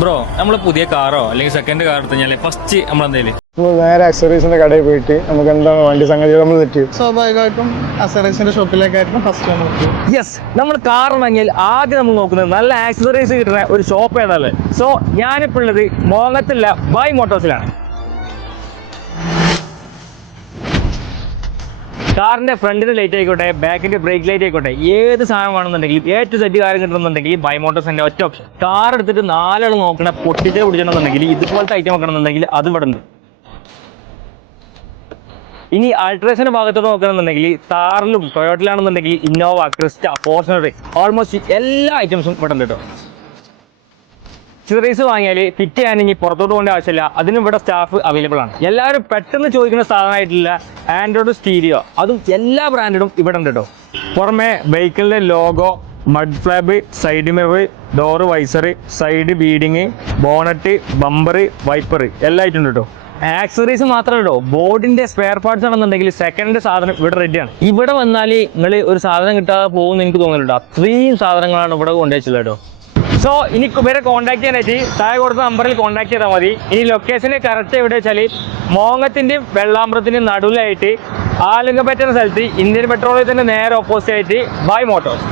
Bro നമ്മൾ പുതിയ കാറോ അല്ലെങ്കിൽ സെക്കൻഡ് കാർ എടുത്തു കഴിഞ്ഞാൽ ഫസ്റ്റ് നമ്മളെന്തേലും നേരെ അക്സറീസിന്റെ കടയിൽ പോയിട്ട് നമുക്ക് എന്താണ് വണ്ടി സംഗതി നമ്മൾ തെറ്റി സ്വാഭാവികമായിട്ടും അക്സറീസിന്റെ ഷോപ്പിലേക്കായിരിക്കും ഫസ്റ്റ് നമ്മൾ യെസ് നമ്മൾ കാർ വാങ്ങിയാൽ ആദ്യം നമ്മൾ നോക്കുന്നത് നല്ല ആക്സസറീസ് കിട്ടുന്ന ഒരു ഷോപ്പ് ഏതാല്ലേ. സോ ഞാനിപ്പോൾ ഉള്ളത് മോങ്ങത്തില്ല ബൈ മോട്ടോഴ്സിലാണ്. കാറിന്റെ ഫ്രണ്ടിന്റെ ലൈറ്റ് ആയിക്കോട്ടെ, ബാക്കിന്റെ ബ്രേക്ക് ലൈറ്റ് ആയിക്കോട്ടെ, ഏത് സാധനം വേണമെന്നുണ്ടെങ്കിൽ എ ടു സെറ്റ് കാര്യം കിട്ടണമെന്നുണ്ടെങ്കിൽ ബൈ മോട്ടോഴ്സിന്റെ ഒറ്റ ഓപ്ഷൻ. കാർ എടുത്തിട്ട് നാലാൾ നോക്കണ പൊട്ടിച്ച് പിടിച്ചിട്ടുണ്ടെന്നുണ്ടെങ്കിൽ ഇതുപോലത്തെ ഐറ്റം വെക്കണമെന്നുണ്ടെങ്കിൽ അത് ഇവിടെ ഉണ്ട്. ഇനി അൾട്രേഷന്റെ ഭാഗത്തോട്ട് നോക്കണമെന്നുണ്ടെങ്കിൽ താറിലും ടൊയോട്ടയിലാണെന്നുണ്ടെങ്കിൽ ഇന്നോവ, ക്രിസ്റ്റ, ഫോർച്യൂണർ, ഓൾമോസ്റ്റ് എല്ലാ ഐറ്റംസും ഇവിടെ ഉണ്ട് കേട്ടോ. അക്സസറീസ് വാങ്ങിയാൽ ഫിറ്റ് ചെയ്യാനെങ്കിൽ പുറത്തോട്ട് പോകേണ്ട ആവശ്യമില്ല, അതിനും ഇവിടെ സ്റ്റാഫ് അവൈലബിൾ ആണ്. എല്ലാവരും പെട്ടെന്ന് ചോദിക്കുന്ന സാധനമായിട്ടുള്ള ആൻഡ്രോയിഡ് സ്റ്റീരിയോ, അതും എല്ലാ ബ്രാൻഡിലും ഇവിടെ ഉണ്ട് കേട്ടോ. പുറമെ വെഹിക്കിളിന്റെ logo, mud flap, side mirror, door visor, side beading, bonnet, bumper, wiper എല്ലാം ആയിട്ടുണ്ട് കേട്ടോ. ആക്സസറീസ് മാത്രമല്ലോ, ബോർഡിന്റെ സ്പെയർ പാർട്സ് ആണെന്നുണ്ടെങ്കിൽ സെക്കൻഡ് സാധനം ഇവിടെ റെഡിയാണ്. ഇവിടെ വന്നാൽ നിങ്ങൾ ഒരു സാധനം കിട്ടാതെ പോകുമെന്ന് എനിക്ക് തോന്നുന്നുണ്ട്. അത്രയും സാധനങ്ങളാണ് ഇവിടെ കൊണ്ടുവച്ചത് കേട്ടോ. സോ ഇനി ഇവരെ കോൺടാക്ട് ചെയ്യാനായിട്ട് താഴെ കൊടുത്ത നമ്പറിൽ കോൺടാക്ട് ചെയ്താൽ മതി. ഇനി ലൊക്കേഷന് കറക്റ്റ് എവിടെ വെച്ചാൽ മോങ്ങത്തിൻ്റെയും വെള്ളാമ്പ്രത്തിൻ്റെയും നടുവിലായിട്ട് ആലുങ്കപ്പറ്റുന്ന സ്ഥലത്ത് ഇന്ത്യൻ പെട്രോളിയത്തിൻ്റെ നേരെ ഓപ്പോസിറ്റ് ആയിട്ട് ബൈ മോട്ടോഴ്സ്.